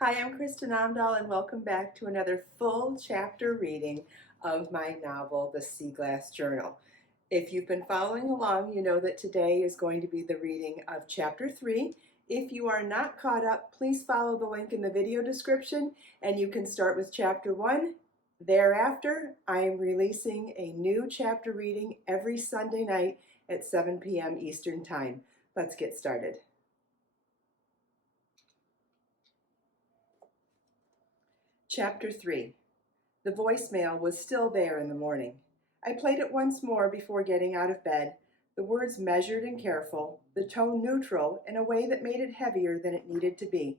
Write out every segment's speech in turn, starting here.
Hi, I'm Kristin Omdahl, and welcome back to another full chapter reading of my novel, The Sea Glass Journal. If you've been following along, you know that today is going to be the reading of Chapter 3. If you are not caught up, please follow the link in the video description, and you can start with Chapter 1. Thereafter, I am releasing a new chapter reading every Sunday night at 7 p.m. Eastern Time. Let's get started. Chapter 3. The voicemail was still there in the morning. I played it once more before getting out of bed, the words measured and careful, the tone neutral in a way that made it heavier than it needed to be.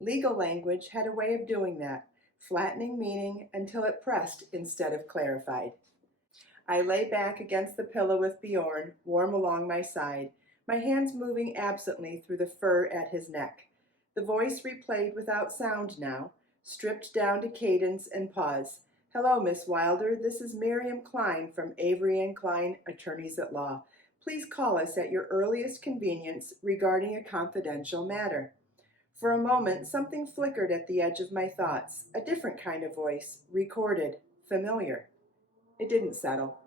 Legal language had a way of doing that, flattening meaning until it pressed instead of clarified. I lay back against the pillow with Bjorn, warm along my side, my hands moving absently through the fur at his neck. The voice replayed without sound now, stripped down to cadence and pause. Hello, Miss Wilder. This is Miriam Klein from Avery & Klein, Attorneys at Law. Please call us at your earliest convenience regarding a confidential matter. For a moment, something flickered at the edge of my thoughts, a different kind of voice, recorded, familiar. It didn't settle.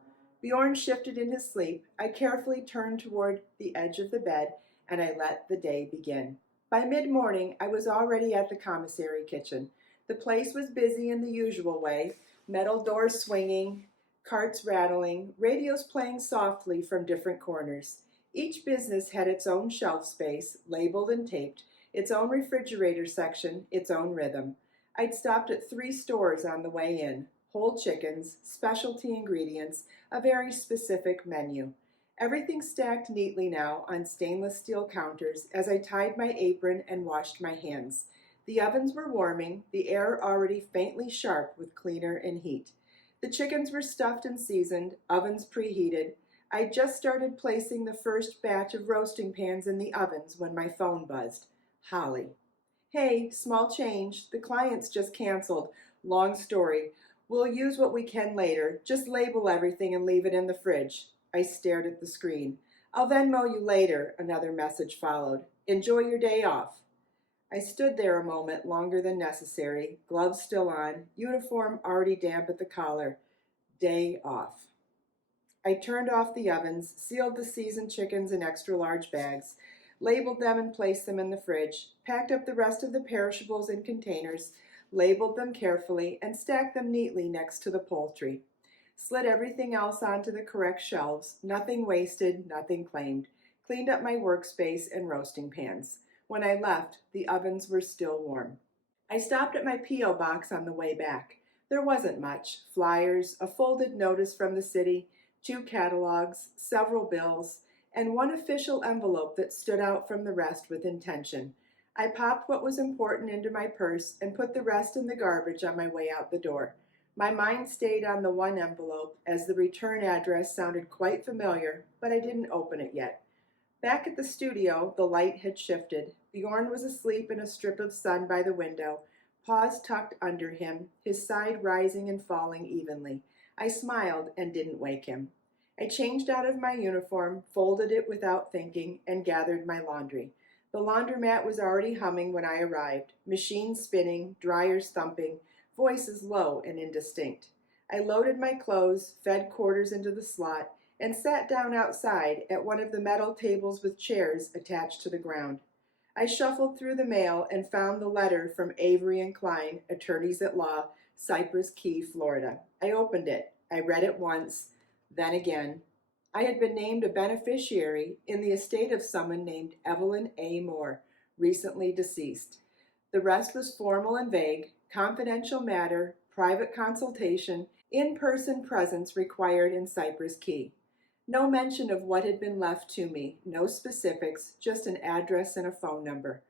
Bjorn shifted in his sleep. I carefully turned toward the edge of the bed, and I let the day begin. By mid-morning, I was already at the commissary kitchen. The place was busy in the usual way, metal doors swinging, carts rattling, radios playing softly from different corners. Each business had its own shelf space, labeled and taped, its own refrigerator section, its own rhythm. I'd stopped at 3 stores on the way in, whole chickens, specialty ingredients, a very specific menu. Everything stacked neatly now on stainless steel counters as I tied my apron and washed my hands. The ovens were warming, the air already faintly sharp with cleaner and heat. The chickens were stuffed and seasoned, ovens preheated. I just started placing the first batch of roasting pans in the ovens when my phone buzzed. Holly. Hey, small change. The clients just canceled. Long story. We'll use what we can later. Just label everything and leave it in the fridge. I stared at the screen. I'll Venmo you later, another message followed. Enjoy your day off. I stood there a moment longer than necessary, gloves still on, uniform already damp at the collar. Day off. I turned off the ovens, sealed the seasoned chickens in extra large bags, labeled them and placed them in the fridge, packed up the rest of the perishables in containers, labeled them carefully, and stacked them neatly next to the poultry. Slid everything else onto the correct shelves, nothing wasted, nothing claimed. Cleaned up my workspace and roasting pans. When I left, the ovens were still warm. I stopped at my P.O. box on the way back. There wasn't much. Flyers, a folded notice from the city, 2 catalogs, several bills, and one official envelope that stood out from the rest with intention. I popped what was important into my purse and put the rest in the garbage on my way out the door. My mind stayed on the one envelope as the return address sounded quite familiar, but I didn't open it yet. Back at the studio, the light had shifted. Bjorn was asleep in a strip of sun by the window, paws tucked under him, his side rising and falling evenly. I smiled and didn't wake him. I changed out of my uniform, folded it without thinking, and gathered my laundry. The laundromat was already humming when I arrived, machines spinning, dryers thumping, voices low and indistinct. I loaded my clothes, fed quarters into the slot, and sat down outside at one of the metal tables with chairs attached to the ground. I shuffled through the mail and found the letter from Avery & Klein, Attorneys at Law, Cypress Key, Florida. I opened it. I read it once, then again. I had been named a beneficiary in the estate of someone named Evelyn A. Moore, recently deceased. The rest was formal and vague, confidential matter, private consultation, in-person presence required in Cypress Key. No mention of what had been left to me, no specifics, just an address and a phone number.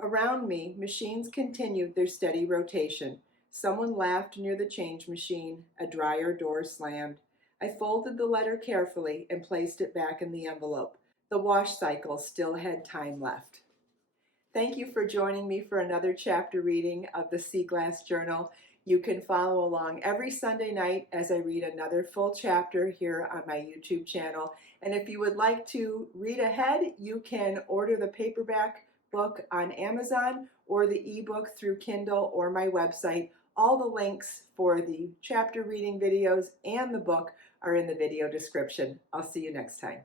Around me, machines continued their steady rotation. Someone laughed near the change machine, a dryer door slammed. I folded the letter carefully and placed it back in the envelope. The wash cycle still had time left. Thank you for joining me for another chapter reading of the Sea Glass Journal. You can follow along every Sunday night as I read another full chapter here on my YouTube channel. And if you would like to read ahead, you can order the paperback book on Amazon or the ebook through Kindle or my website. All the links for the chapter reading videos and the book are in the video description. I'll see you next time.